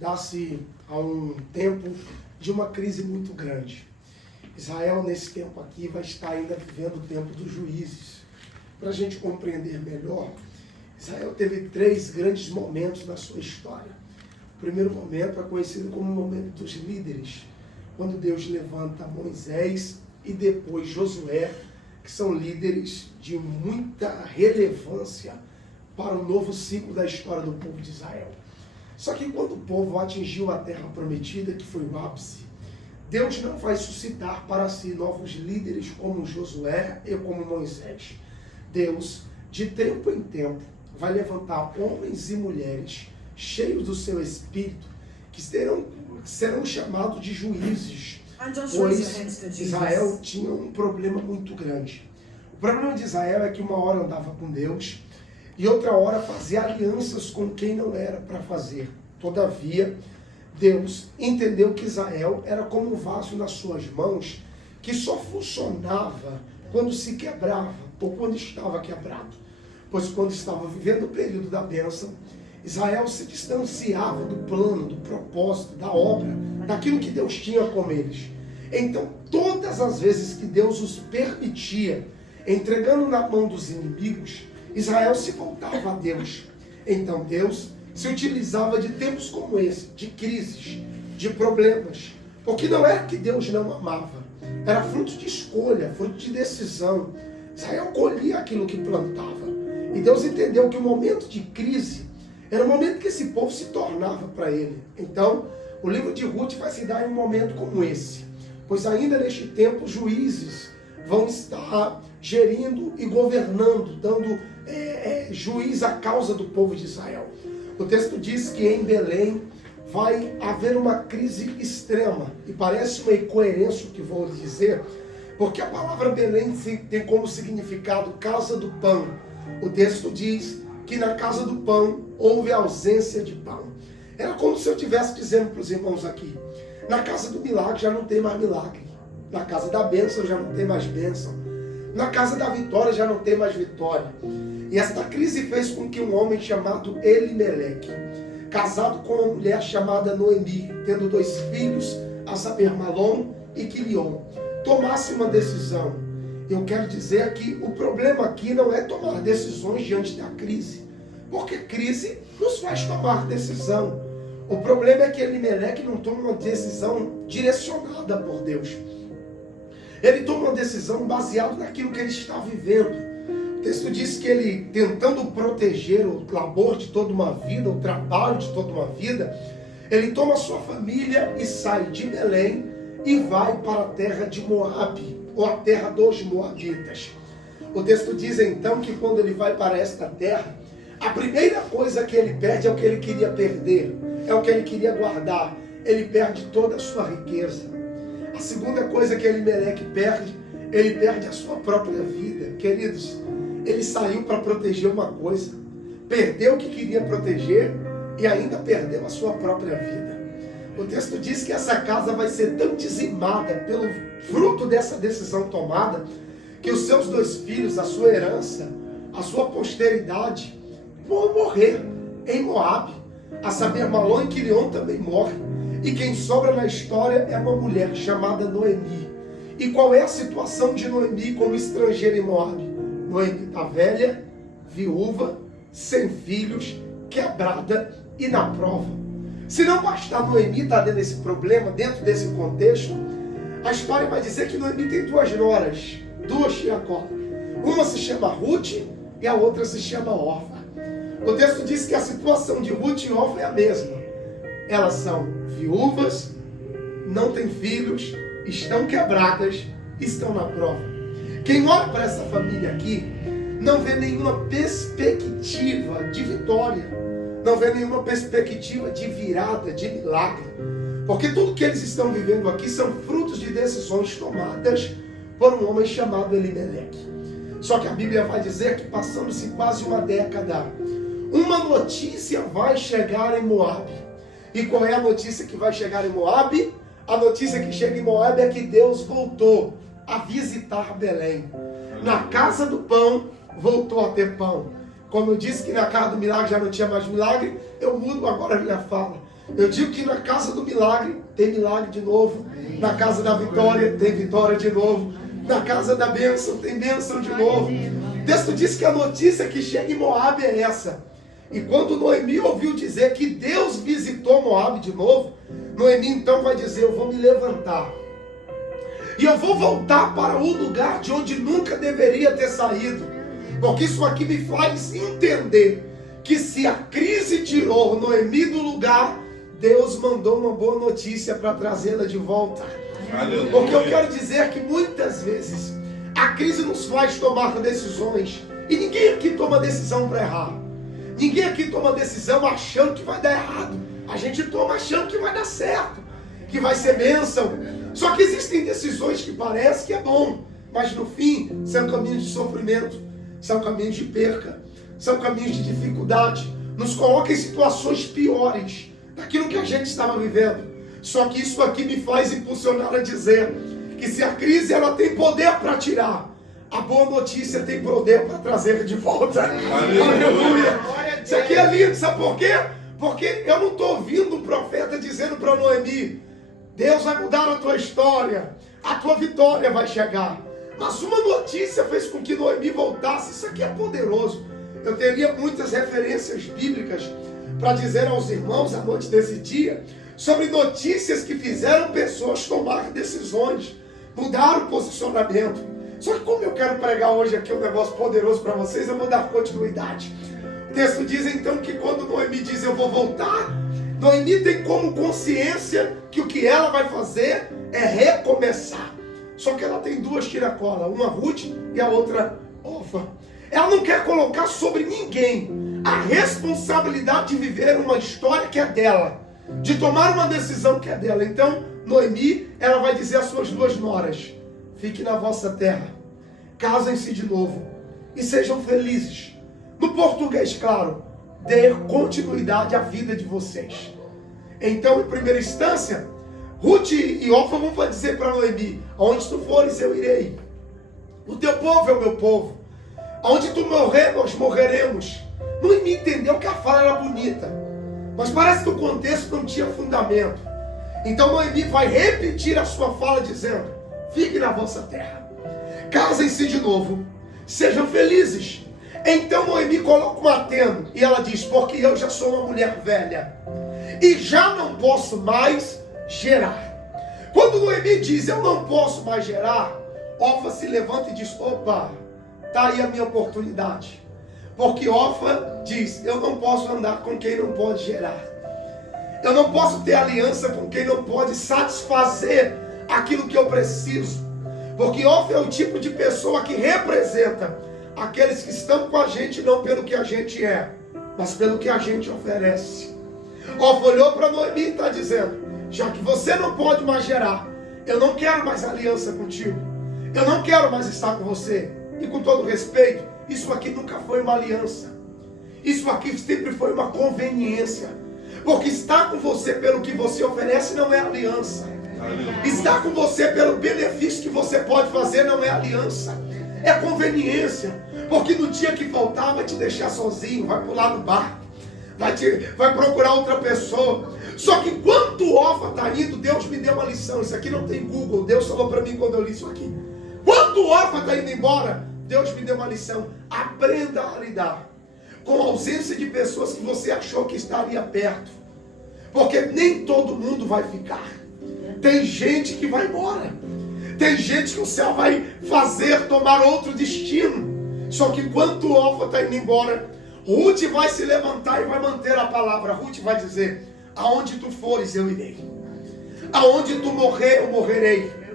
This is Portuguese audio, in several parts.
dá-se a um tempo de uma crise muito grande. Israel, nesse tempo aqui, vai estar ainda vivendo o tempo dos juízes. Para a gente compreender melhor, Israel teve 3 grandes momentos na sua história. O primeiro momento é conhecido como o momento dos líderes, quando Deus levanta Moisés e depois Josué, que são líderes de muita relevância para o novo ciclo da história do povo de Israel. Só que quando o povo atingiu a terra prometida, que foi o ápice, Deus não vai suscitar para si novos líderes como Josué e como Moisés. Deus, de tempo em tempo, vai levantar homens e mulheres cheios do seu espírito, que serão chamados de juízes, pois Israel tinha um problema muito grande. O problema de Israel é que uma hora andava com Deus e outra hora fazia alianças com quem não era para fazer. Todavia, Deus entendeu que Israel era como um vaso nas suas mãos que só funcionava quando se quebrava ou quando estava quebrado. Pois quando estava vivendo o período da bênção, Israel se distanciava do plano, do propósito, da obra, daquilo que Deus tinha com eles. Então, todas as vezes que Deus os permitia, entregando na mão dos inimigos, Israel se voltava a Deus. Então Deus se utilizava de tempos como esse, de crises, de problemas, porque não era que Deus não amava, era fruto de escolha, fruto de decisão. Israel colhia aquilo que plantava. E Deus entendeu que o momento de crise era o momento que esse povo se tornava para ele. Então, o livro de Ruth vai se dar em um momento como esse, pois ainda neste tempo os juízes vão estar gerindo e governando, dando juiz à causa do povo de Israel. O texto diz que em Belém vai haver uma crise extrema, e parece uma incoerência o que vou dizer, porque a palavra Belém tem como significado casa do pão. O texto diz que na casa do pão houve ausência de pão. Era como se eu estivesse dizendo para os irmãos aqui, na casa do milagre já não tem mais milagre, na casa da bênção já não tem mais bênção, na casa da vitória já não tem mais vitória. E esta crise fez com que um homem chamado Elimeleque, casado com uma mulher chamada Noemi, tendo 2 filhos, a saber, Malom e Quilion, tomasse uma decisão. Eu quero dizer que o problema aqui não é tomar decisões diante da crise, porque crise nos faz tomar decisão. O problema é que Elimeleque não toma uma decisão direcionada por Deus. Ele toma uma decisão baseada naquilo que ele está vivendo. O texto diz que ele, tentando proteger o labor de toda uma vida, o trabalho de toda uma vida, ele toma a sua família e sai de Belém e vai para a terra de Moabe, ou a terra dos Moabitas. O texto diz então que quando ele vai para esta terra, a primeira coisa que ele perde é o que ele queria perder, é o que ele queria guardar. Ele perde toda a sua riqueza. A segunda coisa que Elimeleque perde, ele perde a sua própria vida. Queridos, ele saiu para proteger uma coisa, perdeu o que queria proteger e ainda perdeu a sua própria vida. O texto diz que essa casa vai ser tão dizimada pelo fruto dessa decisão tomada, que os seus 2 filhos, a sua herança, a sua posteridade, vão morrer em Moabe. A saber, Malom e Quilion também morrem. E quem sobra na história é uma mulher chamada Noemi. E qual é a situação de Noemi como estrangeira em Moabe? Noemi está velha, viúva, sem filhos, quebrada e na prova. Se não bastar Noemi estar dentro desse problema, dentro desse contexto, a história vai dizer que Noemi tem 2 noras, 2 Jacó. Uma se chama Ruth e a outra se chama Orfa. O texto diz que a situação de Ruth e Orfa é a mesma. Elas são viúvas, não têm filhos, estão quebradas, estão na prova. Quem olha para essa família aqui, não vê nenhuma perspectiva de vitória, não vê nenhuma perspectiva de virada, de milagre, porque tudo que eles estão vivendo aqui são frutos de decisões tomadas por um homem chamado Elimeleque. Só que a Bíblia vai dizer que passando-se quase uma década, uma notícia vai chegar em Moabe. E qual é a notícia que vai chegar em Moabe? A notícia que chega em Moabe é que Deus voltou a visitar Belém. Na casa do pão, voltou a ter pão. Como eu disse que na casa do milagre já não tinha mais milagre, eu mudo agora a minha fala. Eu digo que na casa do milagre, tem milagre de novo. Na casa da vitória, tem vitória de novo. Na casa da bênção, tem bênção de novo. O texto diz que a notícia que chega em Moabe é essa. E quando Noemi ouviu dizer que Deus visitou Moabe de novo, Noemi então vai dizer: eu vou me levantar. E eu vou voltar para o lugar de onde nunca deveria ter saído. Porque isso aqui me faz entender que se a crise tirou Noemi do lugar, Deus mandou uma boa notícia para trazê-la de volta. Aleluia. Porque eu quero dizer que muitas vezes a crise nos faz tomar decisões. E ninguém aqui toma decisão para errar. Ninguém aqui toma decisão achando que vai dar errado. A gente toma achando que vai dar certo, que vai ser bênção. Só que existem decisões que parece que é bom, mas no fim são caminhos de sofrimento, são caminhos de perca, são caminhos de dificuldade. Nos coloca em situações piores daquilo que a gente estava vivendo. Só que isso aqui me faz impulsionar a dizer que se a crise ela tem poder para tirar, a boa notícia tem poder para trazer de volta. Aleluia! Isso aqui é lindo, sabe por quê? Porque eu não estou ouvindo um profeta dizendo para Noemi: Deus vai mudar a tua história, a tua vitória vai chegar. Mas uma notícia fez com que Noemi voltasse. Isso aqui é poderoso. Eu teria muitas referências bíblicas para dizer aos irmãos à noite desse dia sobre notícias que fizeram pessoas tomar decisões, mudar o posicionamento. Só que como eu quero pregar hoje aqui um negócio poderoso para vocês, eu vou dar continuidade. O texto diz então que quando Noemi diz eu vou voltar, Noemi tem como consciência que o que ela vai fazer é recomeçar. Só que ela tem duas tiracolas, uma Ruth e a outra Orfa. Ela não quer colocar sobre ninguém a responsabilidade de viver uma história que é dela, de tomar uma decisão que é dela. Então, Noemi, ela vai dizer às suas duas noras: fique na vossa terra, casem-se de novo e sejam felizes. No português, claro, dê continuidade à vida de vocês. Então, em primeira instância, Ruth e Orfa vão dizer para Noemi: aonde tu fores, eu irei. O teu povo é o meu povo. Aonde tu morrer, nós morreremos. Noemi entendeu que a fala era bonita, mas parece que o contexto não tinha fundamento. Então Noemi vai repetir a sua fala dizendo: fique na vossa terra, casem-se de novo, sejam felizes. Então Noemi coloca um adendo e ela diz: porque eu já sou uma mulher velha e já não posso mais gerar. Quando Noemi diz eu não posso mais gerar, Orfa se levanta e diz: opa, está aí a minha oportunidade. Porque Orfa diz: eu não posso andar com quem não pode gerar. Eu não posso ter aliança com quem não pode satisfazer aquilo que eu preciso. Porque Orfa é o tipo de pessoa que representa aqueles que estão com a gente não pelo que a gente é, mas pelo que a gente oferece. Orfa olhou para Noemi e está dizendo: já que você não pode mais gerar, eu não quero mais aliança contigo. Eu não quero mais estar com você. E com todo respeito, isso aqui nunca foi uma aliança. Isso aqui sempre foi uma conveniência. Porque estar com você pelo que você oferece não é aliança. Estar com você pelo benefício que você pode fazer não é aliança. É conveniência. Porque no dia que faltar vai te deixar sozinho, vai pular no barco, vai procurar outra pessoa. Só que enquanto Orfa está indo, Deus me deu uma lição. Isso aqui não tem Google. Deus falou para mim quando eu li isso aqui. Quando Orfa está indo embora, Deus me deu uma lição: aprenda a lidar com a ausência de pessoas que você achou que estaria perto, porque nem todo mundo vai ficar. Tem gente que vai embora, tem gente que o céu vai fazer tomar outro destino. Só que enquanto Orfa está indo embora, Ruth vai se levantar e vai manter a palavra. Ruth vai dizer: aonde tu fores eu irei, aonde tu morrer eu morrerei.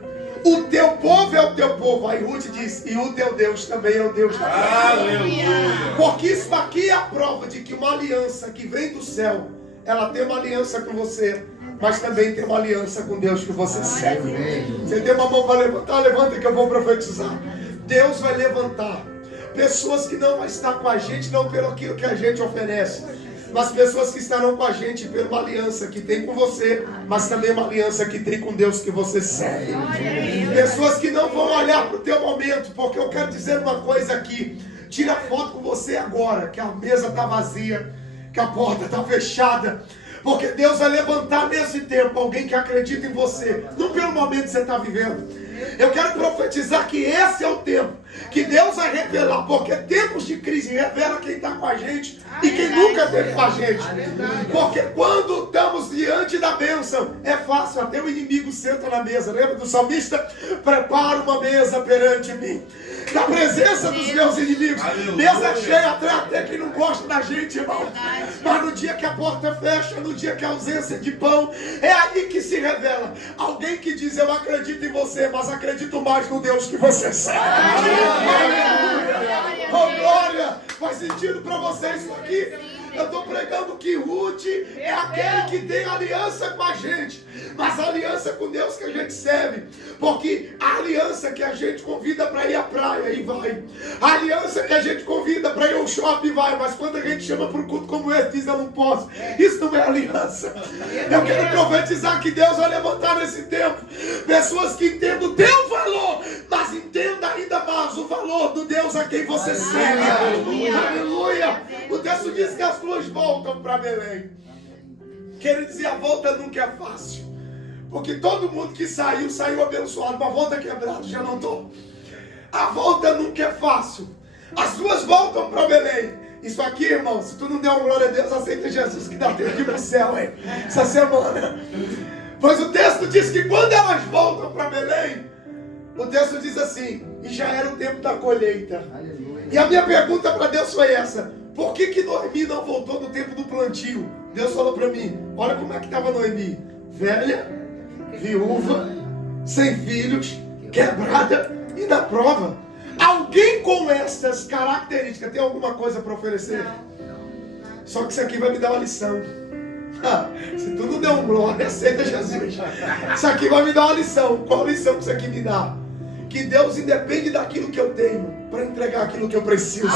O teu povo é o teu povo. Aí Ruth diz: e o teu Deus também é o Deus da terra. Aleluia. Porque isso aqui é a prova de que uma aliança que vem do céu, ela tem uma aliança com você, mas também tem uma aliança com Deus que você serve. Você tem uma mão para levantar? Levanta que eu vou profetizar. Deus vai levantar pessoas que não vão estar com a gente não pelo aquilo que a gente oferece, mas pessoas que estarão com a gente por uma aliança que tem com você, mas também uma aliança que tem com Deus que você serve. Pessoas que não vão olhar para o teu momento, porque eu quero dizer uma coisa aqui: tira foto com você agora, que a mesa está vazia, que a porta está fechada, Porque Deus vai levantar nesse tempo alguém que acredita em você, não pelo momento que você está vivendo. Eu quero profetizar que esse é o tempo que Deus vai revelar, porque tempos de crise revela quem está com a gente e quem nunca esteve com a gente. Porque quando estamos diante da bênção, é fácil, até o inimigo senta na mesa. Lembra do salmista? Prepara uma mesa perante mim, na presença dos meus inimigos. Mesa cheia, até quem não gosta da gente, irmão. Mas no dia que a porta fecha, no dia que a ausência de pão, é aí que se revela alguém que diz: eu acredito em você, mas acredito mais no Deus que você serve. Oh, glória! Faz sentido para vocês isso aqui? Eu estou pregando que Ruth é aquele que tem aliança com a gente, mas a aliança com Deus que a gente serve, porque a aliança que a gente convida para ir à praia e vai, a aliança que a gente convida para ir ao shopping vai, mas quando a gente chama para um culto como esse, diz: eu não posso. Isso não é aliança. Eu quero profetizar que Deus vai levantar nesse tempo pessoas que entendam o teu valor, mas entenda ainda mais o valor do Deus a quem você serve. Aleluia! O texto diz que as duas voltam para Belém. Quero dizer, a volta nunca é fácil, porque todo mundo que saiu abençoado, mas volta quebrado, já não estou. A volta nunca é fácil. As duas voltam para Belém. Isso aqui, irmão, se tu não der uma glória a Deus, aceita Jesus que dá tempo de ir para o céu, hein? Essa semana. Pois o texto diz que quando elas voltam para Belém, o texto diz assim: e já era o tempo da colheita. Aleluia. E a minha pergunta para Deus foi essa: por que Noemi não voltou no tempo do plantio? Deus falou para mim: olha como é que estava Noemi. Velha, viúva, sem filhos, quebrada e na prova. Alguém com essas características tem alguma coisa para oferecer? Só que isso aqui vai me dar uma lição. Se tu não der um glória, aceita Jesus. Isso aqui vai me dar uma lição. Qual lição que isso aqui me dá? Que Deus independe daquilo que eu tenho para entregar aquilo que eu preciso.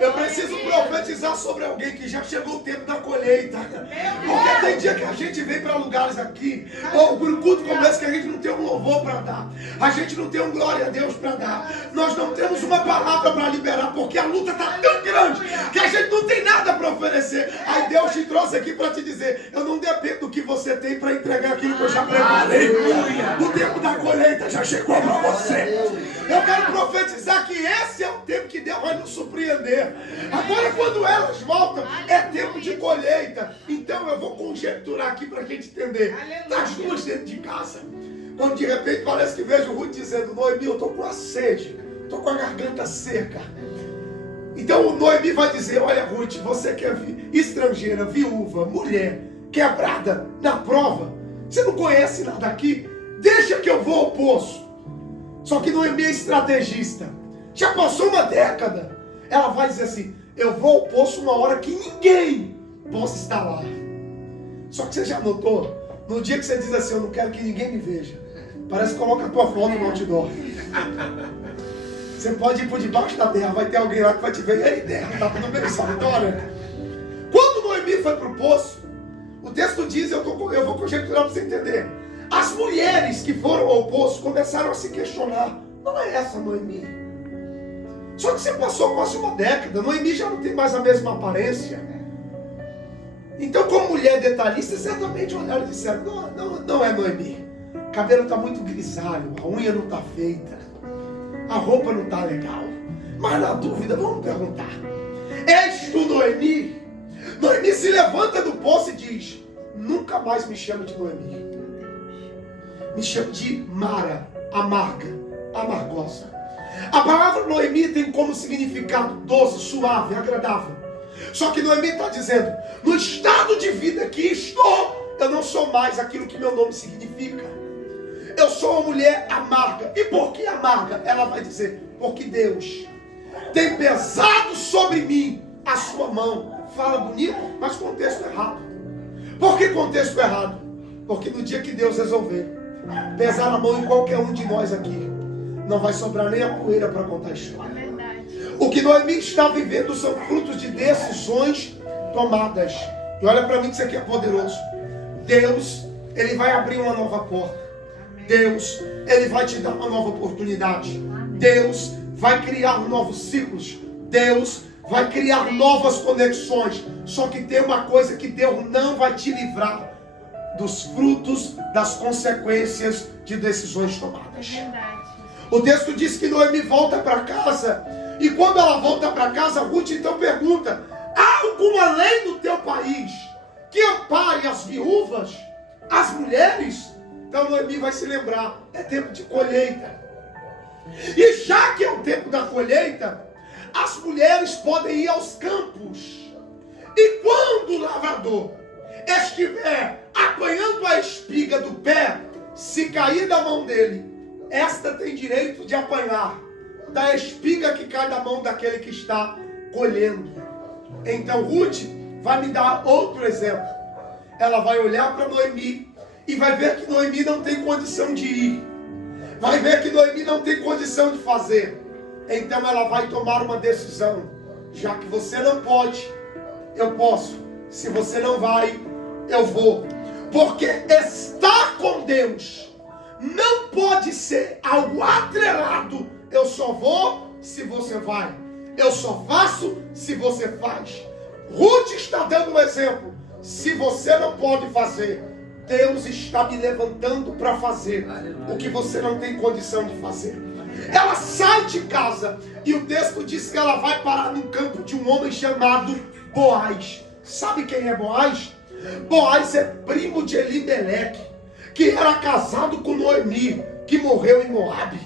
Eu preciso profetizar sobre alguém que já chegou o tempo da colheita. Porque tem dia que a gente vem para lugares aqui, ou por um culto como esse, que a gente não tem um louvor para dar, a gente não tem um glória a Deus para dar, nós não temos uma palavra para liberar, porque a luta está tão grande que a gente não tem nada para oferecer. Aí Deus te trouxe aqui para te dizer: eu não dependo do que você tem para entregar aquilo que eu já preparei. O tempo da colheita já chegou para você. Eu quero profetizar que esse é o tempo que Deus vai nos surpreender. Agora, quando elas voltam, é tempo de colheita. Então eu vou conjecturar aqui para a gente entender. Das duas dentro de casa, quando de repente parece que vejo Ruth dizendo: Noemi, eu estou com a sede, estou com a garganta seca. Então o Noemi vai dizer: olha, Ruth, você que é estrangeira, viúva, mulher, quebrada, na prova, você não conhece nada aqui, deixa que eu vou ao poço. Só que Noemi é estrategista. Já passou uma década. Ela vai dizer assim: eu vou ao poço uma hora que ninguém possa estar lá. Só que você já notou? No dia que você diz assim: eu não quero que ninguém me veja, parece que coloca a tua foto no outdoor. Você pode ir por debaixo da terra, vai ter alguém lá que vai te ver. E aí, terra, tá tudo bem essa vitória? Quando Noemi foi para o poço, o texto diz, eu vou conjecturar para você entender. As mulheres que foram ao poço começaram a se questionar: não é essa Noemi? Só que você passou quase uma década, Noemi já não tem mais a mesma aparência. Então, como mulher detalhista, certamente olharam e disseram: não é Noemi. O cabelo está muito grisalho, a unha não está feita, a roupa não está legal. Mas na dúvida, vamos perguntar: és tu Noemi? Noemi se levanta do poço e diz: nunca mais me chame de Noemi. Me chame de Mara, amarga, amargosa. A palavra Noemi tem como significado doce, suave, agradável. Só que Noemi está dizendo: no estado de vida que estou, eu não sou mais aquilo que meu nome significa. Eu sou uma mulher amarga. E por que amarga? Ela vai dizer: porque Deus tem pesado sobre mim a sua mão. Fala bonito, mas contexto errado. Por que contexto errado? Porque no dia que Deus resolver pesar a mão em qualquer um de nós aqui, não vai sobrar nem a poeira para contar a história. O que Noemi está vivendo são frutos de decisões tomadas. E olha para mim que isso aqui é poderoso. Deus, Ele vai abrir uma nova porta. Deus, Ele vai te dar uma nova oportunidade. Deus vai criar novos ciclos. Deus vai criar novas conexões. Só que tem uma coisa que Deus não vai te livrar dos frutos, das consequências de decisões tomadas. O texto diz que Noemi volta para casa, e quando ela volta para casa, Ruth então pergunta: há alguma lei no teu país que ampare as viúvas, as mulheres? Então Noemi vai se lembrar, é tempo de colheita. E já que é o tempo da colheita, as mulheres podem ir aos campos. E quando o lavrador estiver apanhando a espiga do pé, se cair da mão dele, esta tem direito de apanhar da espiga que cai da mão daquele que está colhendo. Então Ruth vai me dar outro exemplo. Ela vai olhar para Noemi e vai ver que Noemi não tem condição de ir. Vai ver que Noemi não tem condição de fazer. Então ela vai tomar uma decisão. Já que você não pode, eu posso. Se você não vai, eu vou. Porque estar com Deus não pode ser algo atrelado. Eu só vou se você vai. Eu só faço se você faz. Ruth está dando um exemplo. Se você não pode fazer, Deus está me levantando para fazer o que você não tem condição de fazer. Ela sai de casa e o texto diz que ela vai parar no campo de um homem chamado Boaz. Sabe quem é Boaz? Boaz é primo de Elimeleque, que era casado com Noemi, que morreu em Moabe.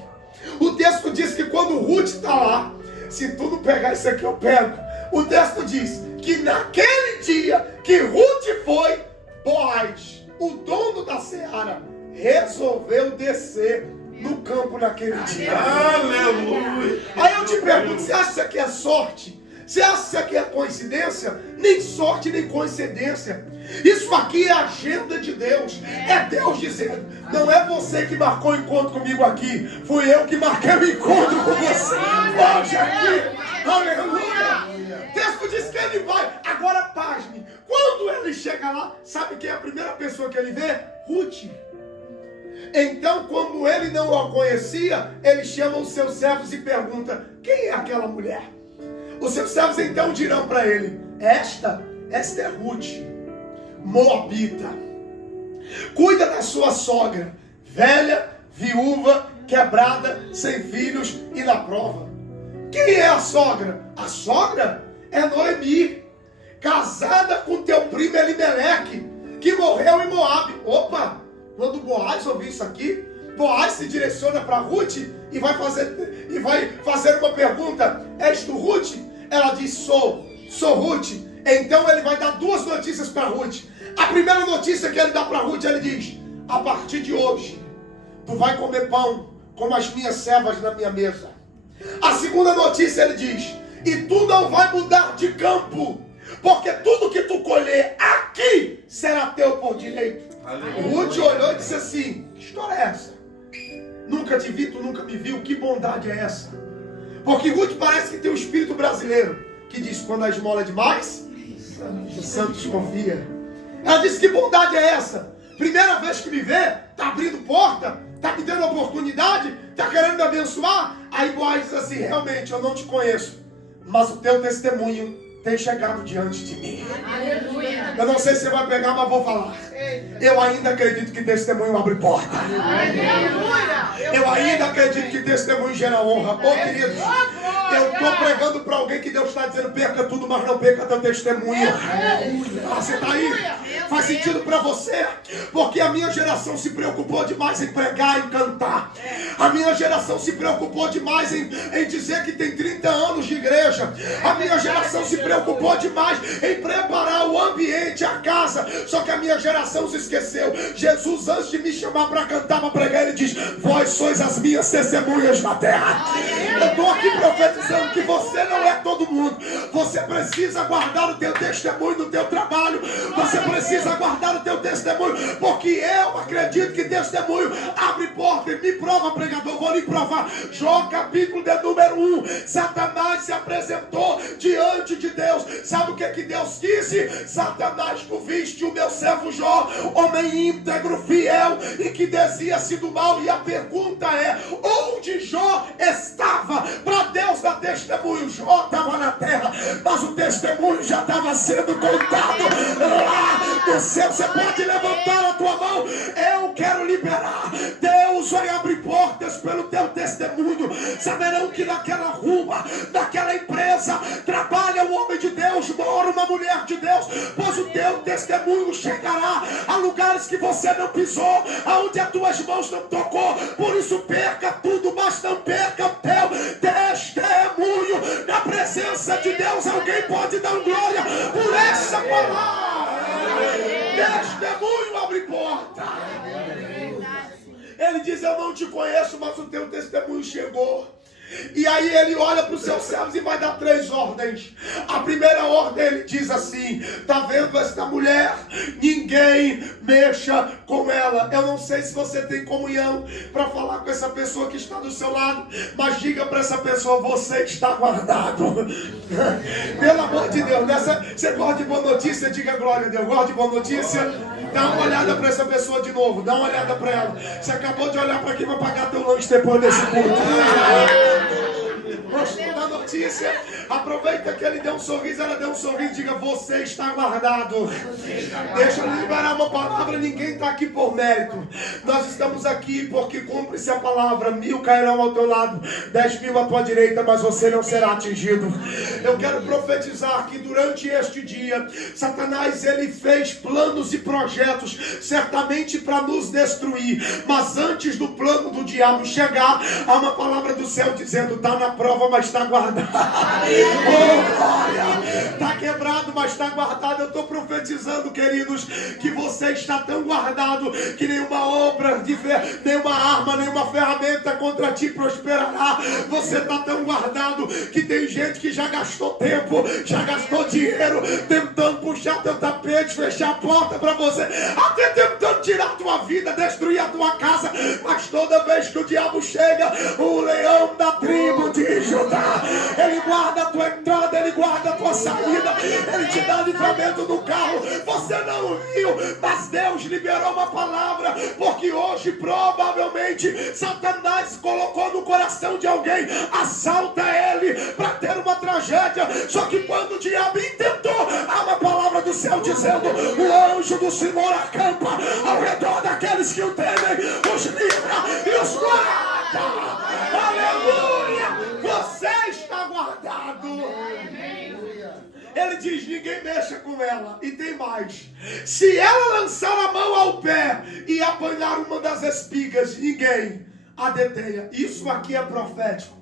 O texto diz que quando Ruth está lá, se tu não pegar isso aqui eu pego. O texto diz que naquele dia que Ruth foi, Boaz, o dono da seara, resolveu descer no campo naquele dia. Aleluia! Aí eu te pergunto, você acha que isso aqui é sorte? Você acha que isso aqui é coincidência? Nem sorte, nem coincidência. Isso aqui é a agenda de Deus. É Deus dizendo: não é você que marcou o encontro comigo aqui, fui eu que marquei o encontro com você hoje aqui. Aleluia! O texto diz que ele vai. Agora pasme. Quando ele chega lá, sabe quem é a primeira pessoa que ele vê? Ruth. Então, quando ele não a conhecia, ele chama os seus servos e pergunta: quem é aquela mulher? Os seus servos então dirão para ele: esta é Ruth, moabita. Cuida da sua sogra, velha, viúva, quebrada, sem filhos e na prova. Quem é a sogra? A sogra é Noemi, casada com teu primo Elimeleque, que morreu em Moabe. Opa! Quando Boaz ouvir isso aqui, Boaz se direciona para Ruth e vai fazer uma pergunta: és tu Ruth? Ela diz: sou Ruth. Então ele vai dar duas notícias para Ruth. A primeira notícia que ele dá para Ruth, ele diz: a partir de hoje, tu vai comer pão como as minhas servas na minha mesa. A segunda notícia ele diz: e tu não vai mudar de campo, porque tudo que tu colher aqui será teu por direito. Ruth olhou e disse assim: que história é essa? Nunca te vi, tu nunca me viu, que bondade é essa? Porque Ruth parece que tem um espírito brasileiro, que diz: quando a esmola é demais, o santo desconfia. Ela disse: que bondade é essa? Primeira vez que me vê, tá abrindo porta, tá me dando oportunidade, tá querendo me abençoar. Aí Boaz diz assim: realmente eu não te conheço, mas o teu testemunho tem chegado diante de mim. Aleluia. Eu não sei se você vai pegar, mas vou falar. Eu ainda acredito que testemunho abre porta. Aleluia. Eu ainda acredito que testemunho gera honra. Ô queridos, eu estou pregando para alguém que Deus está dizendo: perca tudo, mas não perca teu testemunho. Ah, você está aí? Faz sentido para você? Porque a minha geração se preocupou demais em pregar, em cantar. A minha geração se preocupou demais em dizer que tem 30 anos de igreja. A minha geração se preocupou demais em preparar o ambiente, a casa. Só que a minha geração se esqueceu. Jesus, antes de me chamar para cantar, para pregar, ele diz: vós sois as minhas testemunhas na terra. Eu estou aqui profetizando que você não é todo mundo. Você precisa guardar o teu testemunho no teu trabalho. você precisa guardar o teu testemunho, porque eu acredito que testemunho abre porta. E me prova, pregador, vou lhe provar. Jó capítulo de número 1, Satanás se apresentou diante de Deus. Sabe o que Deus disse? Satanás, tu viste o meu servo Jó, homem íntegro, fiel e que desvia-se do mal. E a pergunta é: onde Jó estava? Para Deus dar testemunho. Jó estava na terra, mas o testemunho já estava sendo contado lá no céu. Você pode levantar a tua mão. Eu quero liberar. Deus vai abrir portas pelo teu testemunho. Saberão que naquela rua, naquela empresa, trabalha um homem de Deus, mora uma mulher de Deus, pois o teu testemunho chegará a lugares que você não pisou, aonde as tuas mãos não tocou. Por isso perca tudo, mas não perca o teu testemunho. Na presença de Deus, alguém pode dar glória por essa palavra. Testemunho abre porta. Ele diz: eu não te conheço, mas o teu testemunho chegou. E aí ele olha para os seus servos e vai dar 3 ordens. A primeira ordem, ele diz assim: tá vendo esta mulher? Ninguém mexa com ela. Eu não sei se você tem comunhão para falar com essa pessoa que está do seu lado, mas diga para essa pessoa: você está guardado. Pelo amor de Deus, você gosta de boa notícia? Diga glória a Deus. Gosta de boa notícia? Dá uma olhada para essa pessoa de novo. Dá uma olhada para ela. Você acabou de olhar para quem vai pagar teu lanche depois desse culto. Gostou da notícia? Aproveita que ele deu um sorriso, ela deu um sorriso. Diga: você está guardado. Deixa eu liberar uma palavra. Ninguém está aqui por mérito. Nós estamos aqui porque cumpre-se a palavra. 1000 cairão ao teu lado, 10.000 à tua direita, mas você não será atingido. Eu quero profetizar que durante este dia, Satanás, ele fez planos e projetos certamente para nos destruir, mas antes do plano do diabo chegar, há uma palavra do céu dizendo: está na prova, mas está guardado. Oh, glória! Está quebrado, mas está guardado. Eu estou profetizando, queridos, que você está tão guardado que nenhuma obra de fé, nenhuma arma, nenhuma ferramenta contra ti prosperará. Você está tão guardado que tem gente que já gastou tempo, já gastou dinheiro tentando puxar teu tapete, fechar a porta para você, até tentando tirar a tua vida, destruir a tua casa. Mas toda vez que o diabo chega, o leão da tribo de Judá, ele guarda a tua entrada, ele guarda a tua saída, ele te dá livramento no carro. Você não viu, mas Deus liberou uma palavra, porque hoje provavelmente Satanás colocou no coração de alguém: assalta ele para ter uma tragédia. Só que quando o diabo intentou, há uma palavra do céu dizendo: o anjo do Senhor acampa ao redor daqueles que o temem, os livra e os guarda. Aleluia! Você está guardado. Ele diz: ninguém mexa com ela. E tem mais: se ela lançar a mão ao pé e apanhar uma das espigas, ninguém a detenha. Isso aqui é profético.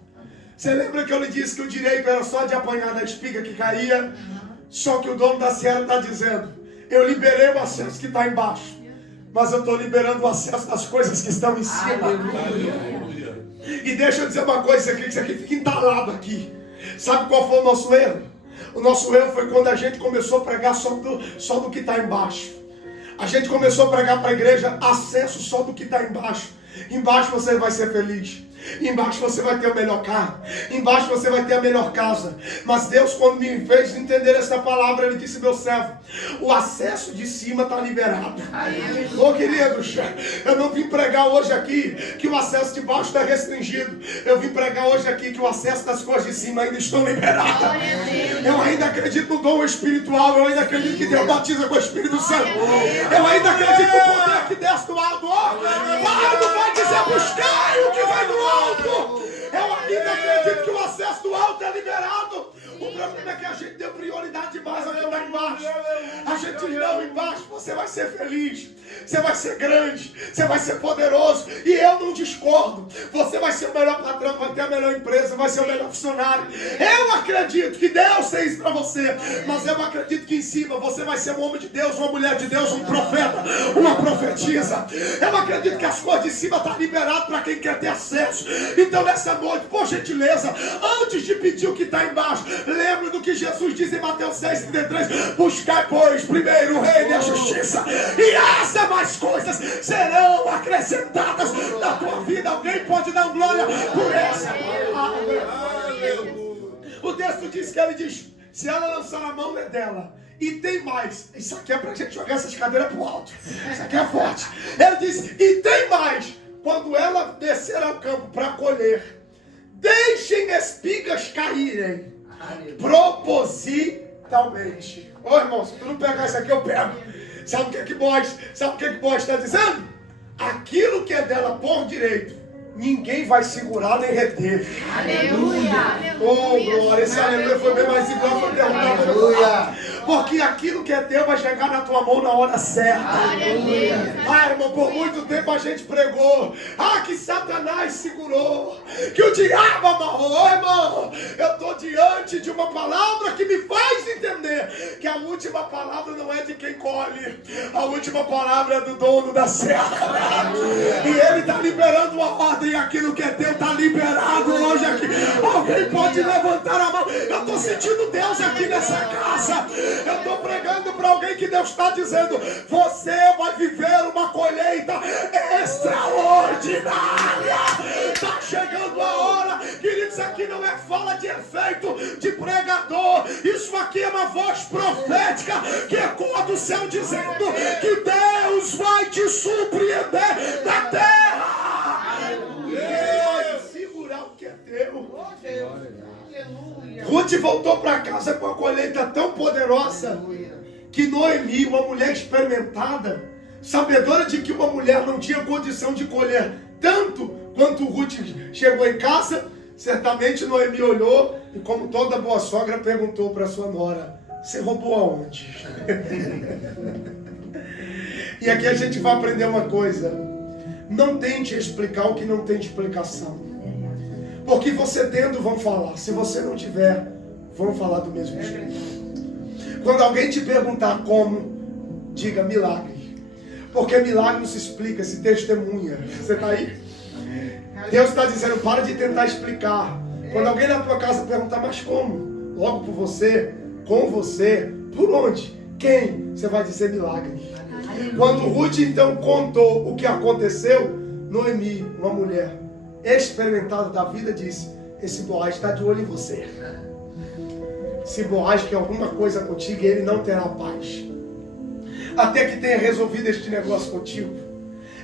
Você lembra que eu lhe disse que o direito era só de apanhar da espiga que caía? Só que o dono da seara está dizendo: eu liberei o acesso que está embaixo, mas eu estou liberando o acesso das coisas que estão em cima. E deixa eu dizer uma coisa, isso aqui fica entalado aqui. Sabe qual foi o nosso erro? O nosso erro foi quando a gente começou a pregar só do que está embaixo. A gente começou a pregar para a igreja acesso só do que está embaixo. Embaixo você vai ser feliz. Embaixo você vai ter o melhor carro. Embaixo você vai ter a melhor casa. Mas Deus, quando me fez entender essa palavra, Ele disse: meu servo, o acesso de cima está liberado. Ô queridos, eu não vim pregar hoje aqui que o acesso de baixo está restringido. Eu vim pregar hoje aqui que o acesso das coisas de cima ainda estão liberadas. Eu ainda acredito no dom espiritual. Eu ainda acredito que Deus batiza com o Espírito Santo. Eu ainda acredito no poder que desce do alto. Paulo vai dizer: buscai o que vai do alto. Eu ainda acredito que o acesso do alto é liberado. O problema é que a gente deu prioridade demais ao que está embaixo. A gente diz: não, embaixo você vai ser feliz, você vai ser grande, você vai ser poderoso. E eu não discordo. Você vai ser o melhor patrão, vai ter a melhor empresa, vai ser o melhor funcionário. Eu acredito que Deus tem isso para você. Mas eu acredito que em cima você vai ser um homem de Deus, uma mulher de Deus, um profeta, uma profetisa. Eu acredito que as coisas de cima estão liberadas para quem quer ter acesso. Então nessa noite, por gentileza, antes de pedir o que está embaixo, lembre do que Jesus diz em Mateus 6,33: buscai, pois, primeiro o reino e a justiça, e essa mais coisas serão acrescentadas na tua vida. Alguém pode dar glória por essa palavra? O texto diz que ele diz: se ela lançar a mão, é dela. E tem mais. Isso aqui é pra gente jogar essas cadeiras pro alto. Isso aqui é forte. Ele diz: e tem mais. Quando ela descer ao campo para colher, deixem espigas caírem propositalmente. Ô irmão, se tu não pegar isso aqui, eu pego. Sabe o que Boaz está dizendo? Aquilo que é dela por direito, ninguém vai segurar nem reter. Aleluia. Oh, glória, esse aleluia foi bem mais igual, foi derrubado. Aleluia. Porque aquilo que é teu vai chegar na tua mão na hora certa. Aleluia. Ah, irmão, por muito tempo a gente pregou. Ah, que Satanás segurou. Que o diabo amarrou. Irmão, eu estou diante de uma palavra que me faz entender que a última palavra não é de quem colhe. A última palavra é do dono da serra. E ele está liberando uma ordem. Aquilo que é teu está liberado hoje aqui. Alguém pode levantar a mão. Eu estou sentindo Deus aqui nessa casa. Eu estou pregando para alguém que Deus está dizendo: você vai viver uma colheita extraordinária. Está chegando a hora, queridos. Isso aqui não é fala de efeito de pregador. Isso aqui é uma voz profética que ecoa do céu dizendo que Deus vai te surpreender na terra. Ninguém pode segurar o que é teu. Ruth voltou para casa com a colheita tão poderosa que Noemi, uma mulher experimentada, sabedora de que uma mulher não tinha condição de colher tanto quanto Ruth chegou em casa, certamente Noemi olhou e, como toda boa sogra, perguntou para sua nora: você roubou aonde? E aqui a gente vai aprender uma coisa: não tente explicar o que não tem explicação. Porque você tendo, vão falar. Se você não tiver, vão falar do mesmo jeito. Quando alguém te perguntar como, diga milagre. Porque milagre não se explica, se testemunha. Você está aí? Deus está dizendo: para de tentar explicar. Quando alguém na tua casa perguntar: mas como? Logo por você, com você, por onde? Quem? Você vai dizer milagre. Quando Ruth então contou o que aconteceu, Noemi, uma mulher experimentada da vida, disse: esse Boaz está de olho em você. Se Boaz quer alguma coisa contigo, ele não terá paz até que tenha resolvido este negócio contigo.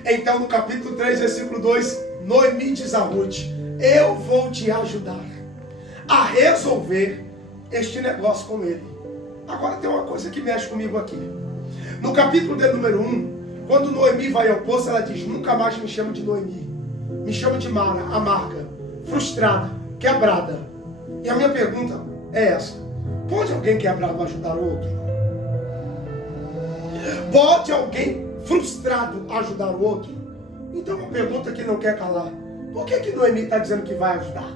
Então no capítulo 3, versículo 2, Noemi diz a Ruth: eu vou te ajudar a resolver este negócio com ele. Agora tem uma coisa que mexe comigo aqui. No capítulo de número 1, quando Noemi vai ao poço, ela diz: nunca mais me chama de Noemi, me chama de Mara, amarga, frustrada, quebrada. E a minha pergunta é essa: pode alguém quebrado ajudar o outro? Pode alguém frustrado ajudar o outro? Então uma pergunta que não quer calar: por que Noemi está dizendo que vai ajudar?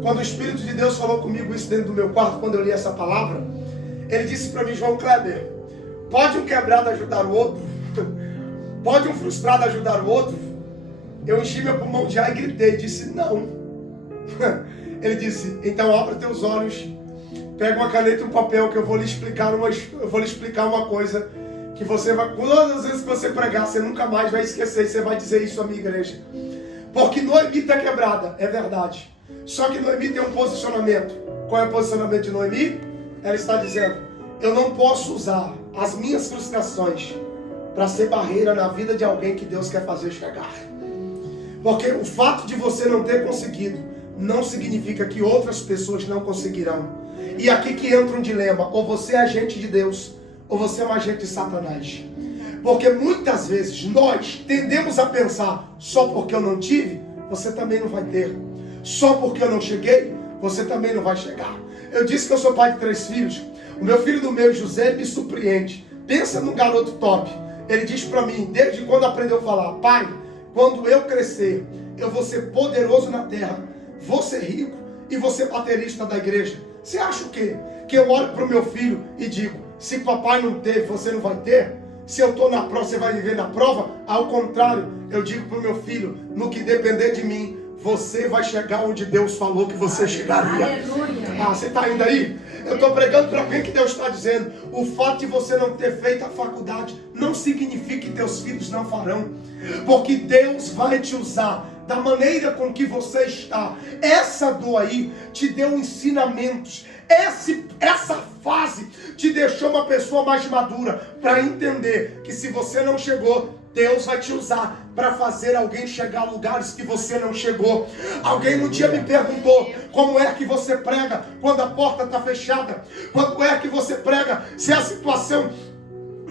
Quando o Espírito de Deus falou comigo isso dentro do meu quarto, quando eu li essa palavra, ele disse para mim: João Kleber, pode um quebrado ajudar o outro? Pode um frustrado ajudar o outro? Eu enchi meu pulmão de ar e gritei, disse: não. Ele disse: então abra teus olhos, pega uma caneta e um papel, que eu vou lhe explicar uma coisa que você vai, todas as vezes que você pregar, você nunca mais vai esquecer, e você vai dizer isso à minha igreja. Porque Noemi está quebrada, é verdade. Só que Noemi tem um posicionamento. Qual é o posicionamento de Noemi? Ela está dizendo: eu não posso usar as minhas frustrações para ser barreira na vida de alguém que Deus quer fazer chegar. Porque o fato de você não ter conseguido não significa que outras pessoas não conseguirão. E aqui que entra um dilema: ou você é agente de Deus, ou você é um agente de Satanás. Porque muitas vezes nós tendemos a pensar: só porque eu não tive, você também não vai ter. Só porque eu não cheguei, você também não vai chegar. Eu disse que eu sou pai de 3 filhos. O meu filho do meio, José, me surpreende. Pensa num garoto top. Ele diz para mim, desde quando aprendeu a falar: pai, quando eu crescer, eu vou ser poderoso na terra, vou ser rico e vou ser baterista da igreja. Você acha o quê? Que eu olho para o meu filho e digo: se papai não teve, você não vai ter? Se eu estou na prova, você vai viver na prova? Ao contrário, eu digo para o meu filho: no que depender de mim, você vai chegar onde Deus falou que você chegaria. Aleluia. Ah, você está indo aí? Eu estou pregando para alguém que Deus está dizendo. O fato de você não ter feito a faculdade não significa que teus filhos não farão. Porque Deus vai te usar da maneira com que você está. Essa dor aí te deu ensinamentos. Essa fase te deixou uma pessoa mais madura para entender que se você não chegou, Deus vai te usar para fazer alguém chegar a lugares que você não chegou. Alguém um dia me perguntou: como é que você prega quando a porta está fechada? Quando é que você prega se a situação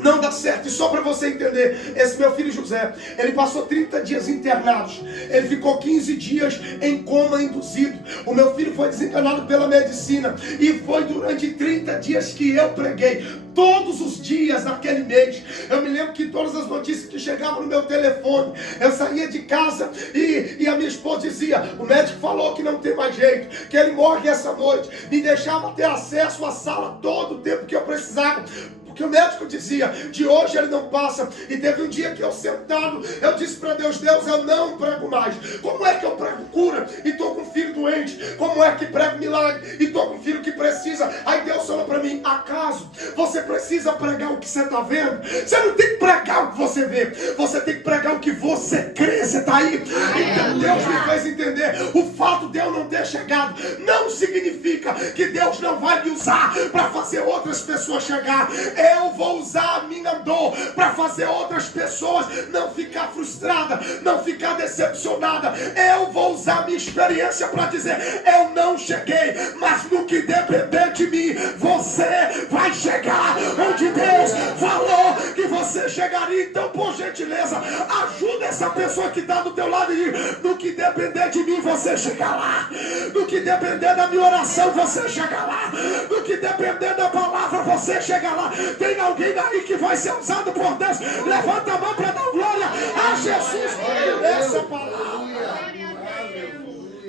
não dá certo? E só para você entender, esse meu filho José, ele passou 30 dias internados. Ele ficou 15 dias em coma induzido. O meu filho foi desenganado pela medicina. E foi durante 30 dias que eu preguei. Todos os dias naquele mês. Eu me lembro que todas as notícias que chegavam no meu telefone, eu saía de casa e a minha esposa dizia: o médico falou que não tem mais jeito, que ele morre essa noite. Me deixava ter acesso à sala todo o tempo que eu precisava, porque o médico dizia: de hoje ele não passa. E teve um dia que eu sentado, eu disse para Deus: Deus, eu não prego mais. Como é que eu prego cura e estou com um filho doente? Como é que prego milagre e estou com um filho que precisa? Aí Deus falou para mim: acaso você precisa pregar o que você está vendo? Você não tem que pregar o que você vê, você tem que pregar o que você crê. Você está aí? Então Deus me fez entender: o fato de eu não ter chegado não significa que Deus não vai me usar para fazer outras pessoas chegar. Eu vou usar a minha dor para fazer outras pessoas não ficar frustrada, não ficar decepcionada. Eu vou usar a minha experiência para dizer: eu não cheguei, mas no que depender de mim, você vai chegar onde Deus falou que você chegaria. Então, por gentileza, ajuda essa pessoa que está do teu lado e diz: no que depender de mim, você chega lá. No que depender da minha oração, você chega lá. No que depender da palavra, você chega lá. Tem alguém aí que vai ser usado por Deus? Levanta a mão para dar glória a Jesus por essa palavra.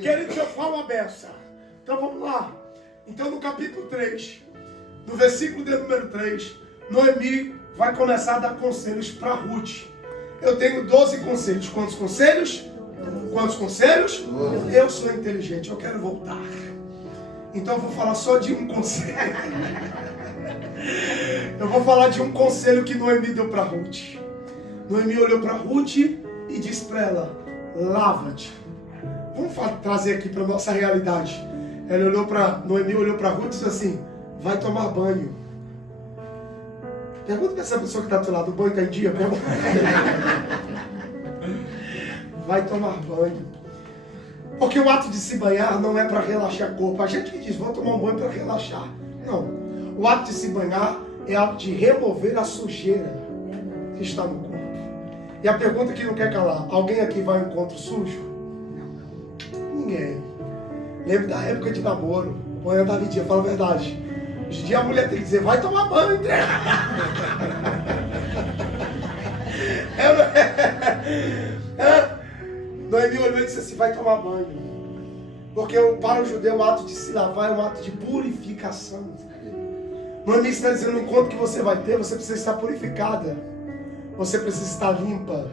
Querido, eu falo a beça. Então vamos lá. Então no capítulo 3, no versículo de número 3, Noemi vai começar a dar conselhos para Ruth. Eu tenho 12 conselhos. Quantos conselhos? Quantos conselhos? Eu sou inteligente, eu quero voltar. Então eu vou falar só de um conselho. Eu vou falar de um conselho que Noemi deu para Ruth. Noemi olhou para Ruth e disse para ela: lava-te. Vamos trazer aqui para a nossa realidade. Noemi olhou para Ruth e disse assim: vai tomar banho. Pergunta para essa pessoa que está do seu lado: o banho está em dia? Vai tomar banho. Porque o ato de se banhar não é para relaxar o corpo. A gente que diz: vou tomar um banho para relaxar. Não. O ato de se banhar é ato de remover a sujeira que está no corpo. E a pergunta que não quer calar: alguém aqui vai ao encontro sujo? Ninguém. Lembro da época de namoro. Põe andava em dia, fala a verdade. Hoje em dia a mulher tem que dizer: vai tomar banho. Noemi olhou e disse assim: vai tomar banho. Porque para o judeu o ato de se lavar é um ato de purificação. Noemi está dizendo: no encontro que você vai ter, você precisa estar purificada. Você precisa estar limpa.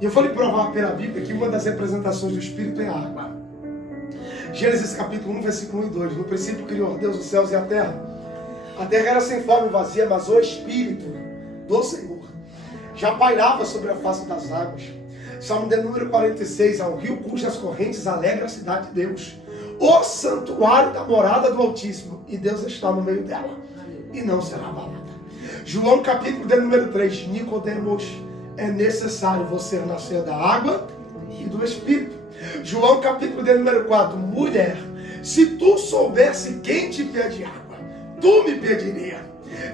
E eu vou lhe provar pela Bíblia que uma das representações do Espírito é a água. Gênesis capítulo 1, versículo 1 e 2. No princípio criou Deus os céus e a terra. A terra era sem forma e vazia, mas o Espírito do Senhor já pairava sobre a face das águas. Salmo de número 46. Ao rio cujas correntes alegra a cidade de Deus, o santuário da morada do Altíssimo, e Deus está no meio dela, e não será abalada. João capítulo de número 3. Nicodemos: é necessário você nascer da água e do Espírito. João capítulo de número 4. Mulher, se tu soubesse quem te pede água, tu me pediria,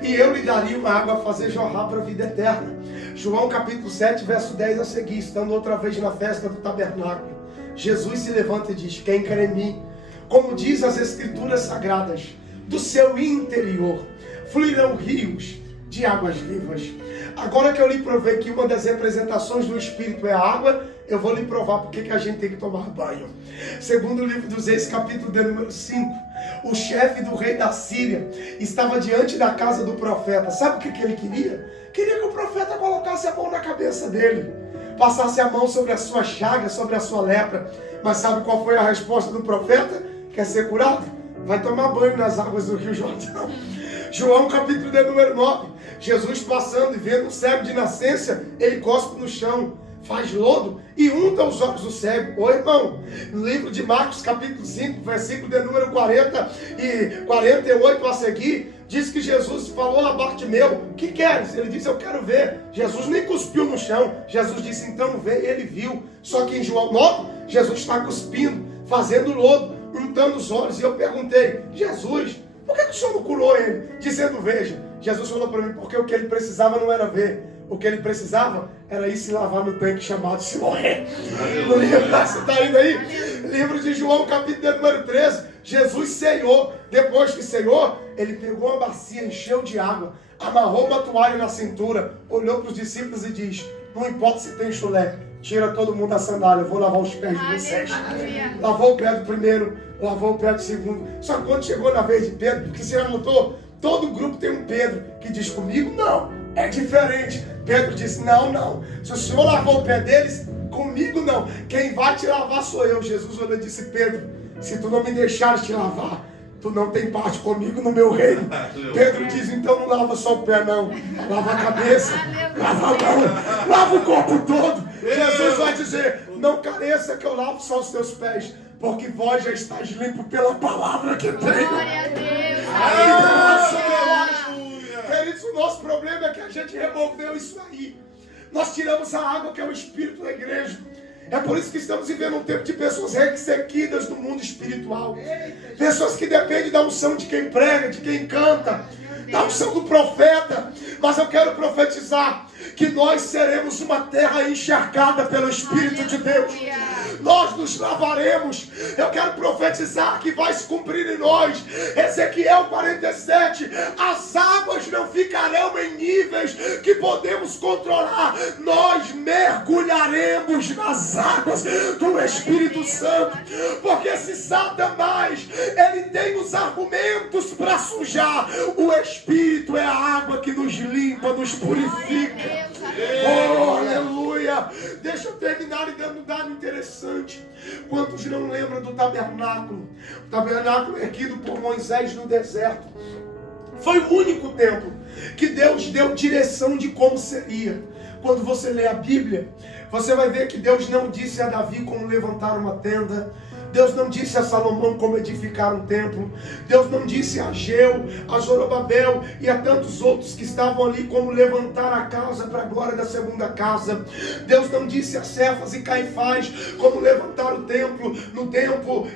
e eu lhe daria uma água a fazer jorrar para a vida eterna. João capítulo 7, verso 10 a seguir. Estando outra vez na festa do tabernáculo, Jesus se levanta e diz: quem crê em mim, como diz as escrituras sagradas, do seu interior fluirão rios de águas vivas. Agora que eu lhe provei que uma das representações do Espírito é a água, eu vou lhe provar porque que a gente tem que tomar banho. Segundo o livro dos Reis, capítulo de número 5, o chefe do rei da Síria estava diante da casa do profeta. Sabe o que ele queria? Queria que o profeta colocasse a mão na cabeça dele. passasse a mão sobre a sua chaga, sobre a sua lepra. Mas sabe qual foi a resposta do profeta? Quer ser curado? Vai tomar banho nas águas do Rio Jordão. João capítulo de número 9. Jesus passando e vendo um cego de nascença, ele cospe no chão, faz lodo e unta os olhos do cego. Ô irmão, no livro de Marcos capítulo 5, versículo de número 40 e 48 a seguir, diz que Jesus falou a Bartimeu: o que queres? Ele disse: eu quero ver. Jesus nem cuspiu no chão. Jesus disse: então vê. Ele viu. Só que em João 9, Jesus está cuspindo, fazendo lodo, untando os olhos. E eu perguntei: Jesus, por que o Senhor não curou ele? Dizendo: veja. Jesus falou para mim: porque o que ele precisava não era ver. O que ele precisava era ir se lavar no tanque chamado Siloé. Você está indo aí? Livro de João, capítulo número 13. Jesus ceiou. Depois que ceiou, ele pegou uma bacia, encheu de água, amarrou uma toalha na cintura, olhou para os discípulos e diz: não importa se tem chulé, tira todo mundo da sandália, eu vou lavar os pés de vocês. Lavou o pé do primeiro, lavou o pé do segundo. Só que quando chegou na vez de Pedro, porque você já notou, todo grupo tem um Pedro que diz: comigo não, é diferente. Pedro disse: não, se o Senhor lavou o pé deles, comigo não, quem vai te lavar sou eu. Jesus olhou e disse: Pedro, se tu não me deixares te lavar, tu não tem parte comigo no meu reino. Pedro diz: então não lava só o pé não, lava a cabeça, lava a mão, lava o corpo todo. Jesus vai dizer: não careça que eu lavo só os teus pés, porque vós já estáis limpo pela palavra que tenho. Glória a Deus. Queridos, o nosso problema é que a gente removeu isso aí. Nós tiramos a água que é o espírito da igreja. É por isso que estamos vivendo um tempo de pessoas ressequidas no mundo espiritual. Pessoas que dependem da unção de quem prega, de quem canta, da unção do profeta. Mas eu quero profetizar que nós seremos uma terra encharcada pelo Espírito de Deus. Nós nos lavaremos. Eu quero profetizar que vai se cumprir em nós Ezequiel 47. As águas não ficarão em níveis que podemos controlar. Nós mergulharemos nas águas do Espírito Santo. Porque se Satanás, ele tem os argumentos para sujar, o Espírito é a água que nos limpa, nos purifica. Oh, aleluia! Deixa eu terminar lhe dando um dado interessante. Quantos não lembram do tabernáculo? O tabernáculo erguido por Moisés no deserto. Foi o único templo que Deus deu direção de como seria. Quando você lê a Bíblia, você vai ver que Deus não disse a Davi como levantar uma tenda. Deus não disse a Salomão como edificar um templo. Deus não disse a Ageu, a Zorobabel e a tantos outros que estavam ali como levantar a casa para a glória da segunda casa. Deus não disse a Cefas e Caifás como levantar o templo no tempo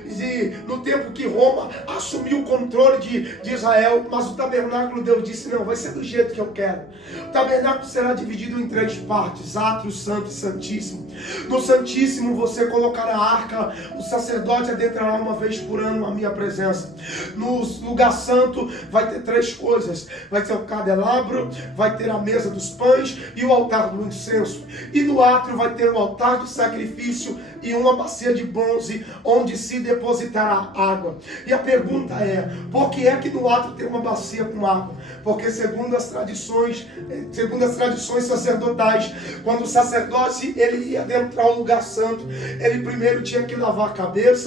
que Roma assumiu o controle de Israel. Mas o tabernáculo, Deus disse: não, vai ser do jeito que eu quero. O tabernáculo será dividido em 3 partes: átrio, santo e santíssimo. No santíssimo você colocará a arca, o sacerdote adentrará uma vez por ano a minha presença. No lugar santo vai ter 3 coisas: vai ter o candelabro, vai ter a mesa dos pães e o altar do incenso. E no átrio vai ter o altar do sacrifício e uma bacia de bronze onde se depositará água. E a pergunta é: por que é que no átrio tem uma bacia com água? Porque segundo as tradições sacerdotais, quando o sacerdote ele ia adentrar o lugar santo, ele primeiro tinha que lavar a cabeça,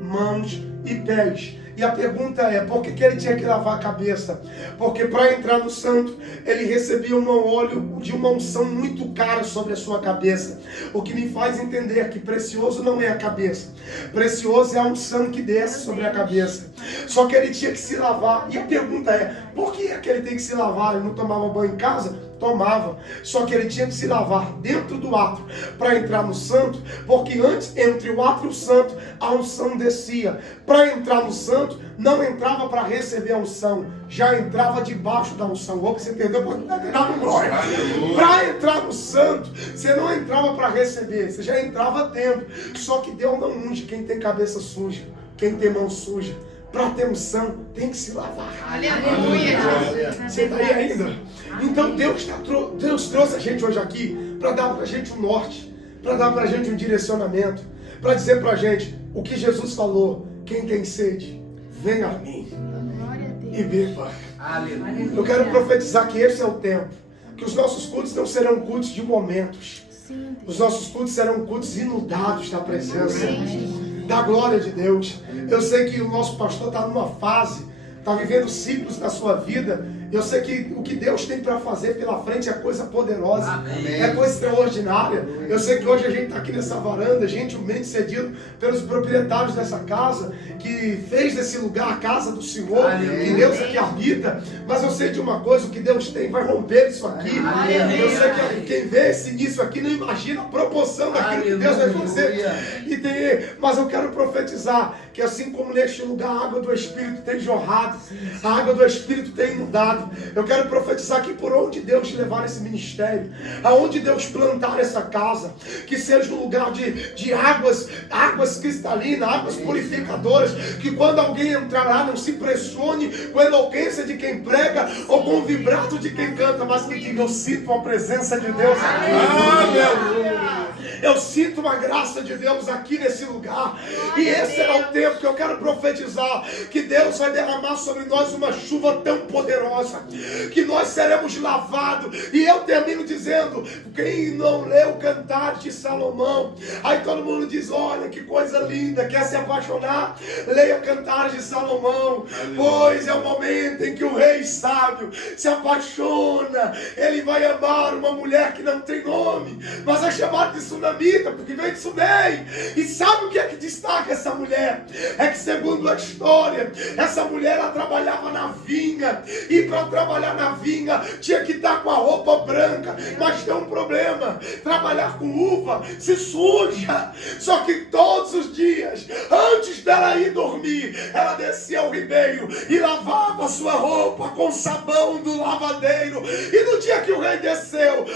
mãos e pés. E a pergunta é: por que ele tinha que lavar a cabeça? Porque para entrar no santo, ele recebia um óleo de uma unção muito cara sobre a sua cabeça. O que me faz entender que precioso não é a cabeça. Precioso é a unção que desce sobre a cabeça. Só que ele tinha que se lavar. E a pergunta é: por que é que ele tem que se lavar? Ele não tomava banho em casa? Tomava. Só que ele tinha que se lavar dentro do átrio para entrar no santo, porque antes, entre o átrio e o santo, a unção descia. Para entrar no santo, não entrava para receber a unção, já entrava debaixo da unção. Você entendeu? Para entrar no santo, você não entrava para receber, você já entrava dentro. Só que Deus não unge quem tem cabeça suja, quem tem mão suja. Para ter unção, tem que se lavar. Aleluia. Você está aí ainda? Então Deus trouxe a gente hoje aqui para dar para a gente um norte, para dar para a gente um direcionamento, para dizer para a gente o que Jesus falou: quem tem sede, venha a mim e beba. Eu quero profetizar que esse é o tempo, que os nossos cultos não serão cultos de momentos, Os nossos cultos serão cultos inundados da presença, da glória de Deus. Eu sei que o nosso pastor está numa fase, está vivendo ciclos da sua vida. Eu sei que o que Deus tem para fazer pela frente é coisa poderosa, é coisa extraordinária. Eu sei que hoje a gente está aqui nessa varanda, gentilmente cedido pelos proprietários dessa casa, que fez desse lugar a casa do Senhor, que Deus aqui habita. Mas eu sei de uma coisa, o que Deus tem vai romper isso aqui. Eu sei que quem vê esse início aqui não imagina a proporção daquilo que Deus vai fazer. Mas eu quero profetizar que assim como neste lugar a água do Espírito tem jorrado, a água do Espírito tem inundado. Eu quero profetizar que por onde Deus levar esse ministério, aonde Deus plantar essa casa, que seja um lugar de águas cristalinas, águas purificadoras, que quando alguém entrar lá não se impressione com a eloquência de quem prega ou com o vibrato de quem canta, mas que diga: eu sinto a presença de Deus aqui. Eu sinto uma graça de Deus aqui nesse lugar. E esse é o tempo que eu quero profetizar, que Deus vai derramar sobre nós uma chuva tão poderosa, que nós seremos lavados. E eu termino dizendo: quem não leu o Cantares de Salomão, aí todo mundo diz: olha que coisa linda, quer se apaixonar? Leia Cantares de Salomão. Pois é o momento em que o rei sábio se apaixona. Ele vai amar uma mulher que não tem nome, mas é chamada de Sunamita, porque vem de Sunem. E sabe o que é que destaca essa mulher? É que, segundo a história, essa mulher ela trabalhava na vinha, e para trabalhar na vinha tinha que estar com a roupa branca. Mas tem um problema: trabalhar com uva se suja. Só que todos os dias, antes dela ir dormir, ela descia ao ribeiro e lavava sua roupa com sabão do lavadeiro. E no dia que o rei desceu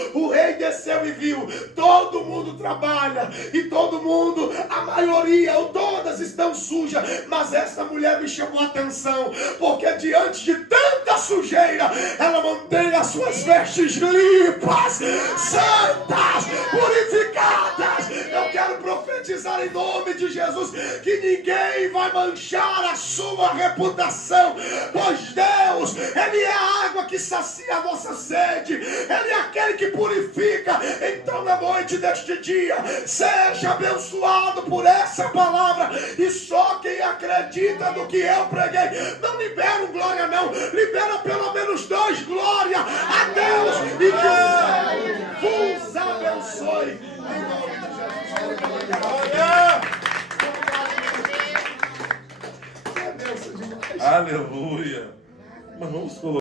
e viu: todo mundo trabalha e todo mundo, a maioria ou todas estão sujas, mas essa mulher me chamou a atenção, porque diante de tanta sujeira, ela mantém as suas vestes limpas, santas, purificadas. Eu quero profetizar em nome de Jesus que ninguém vai manchar a sua reputação, pois Deus, Ele é a água que sacia a nossa sede, Ele é aquele que purifica. Então, na noite deste dia, seja abençoado por essa palavra, e só quem acredita no que eu preguei, não libera um glória não, libera pelo menos 2 glória a Deus, e que o céu vos abençoe em nome de Jesus. Aleluia. Mas vamos colocar.